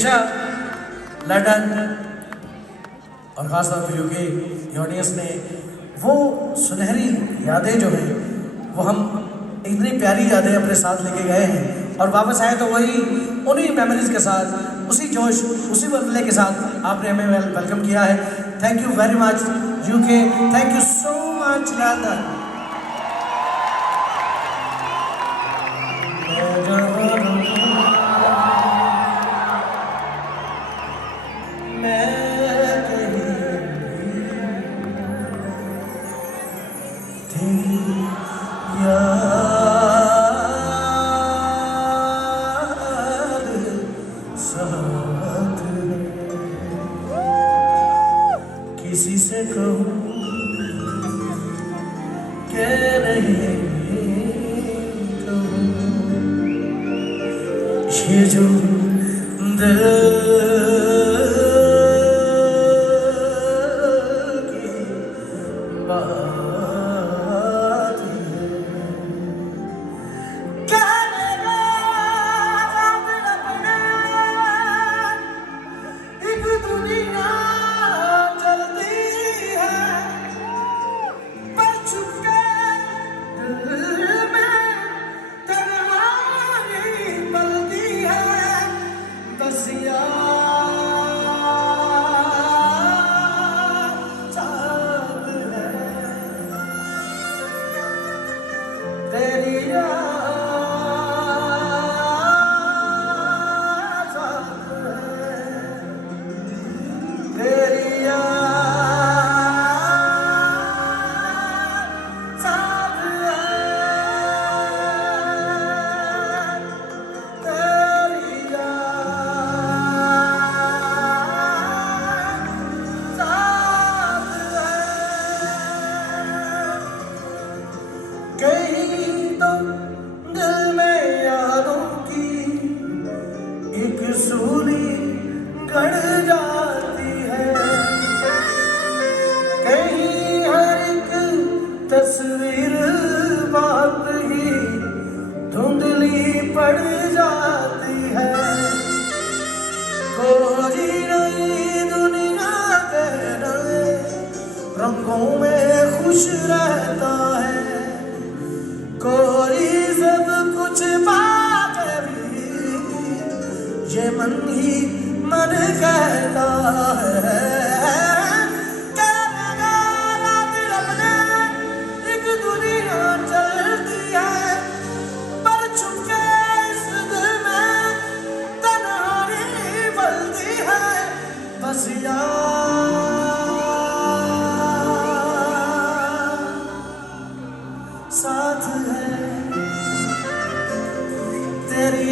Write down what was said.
हमेशा लंदन और ख़ासतौर पर यूके ऑडियंस ने वो सुनहरी यादें जो हैं वो हम इतनी प्यारी यादें अपने साथ लेके गए हैं और वापस आए तो वही उन्हीं मेमोरीज के साथ, उसी जोश, उसी बदले के साथ आपने हमें वेलकम किया है। Thank you very much UK, thank you so much London. किसी से कहूँ के नहीं कहूँ, ये जो दिल की बात है, कहने अपने एक दुनिया सूली गढ़ जाती है, कहीं हर एक तस्वीर बात ही धुंधली पड़ जाती है। कोई नई दुनिया के नए रंगों में खुश रहता है, कोई सब कुछ पाके भी ये मन ही मन कहता है। एक दुनिया चलती है पर छुपके इस दिल में तन्हाई पलती है, बस यार साथ है तेरी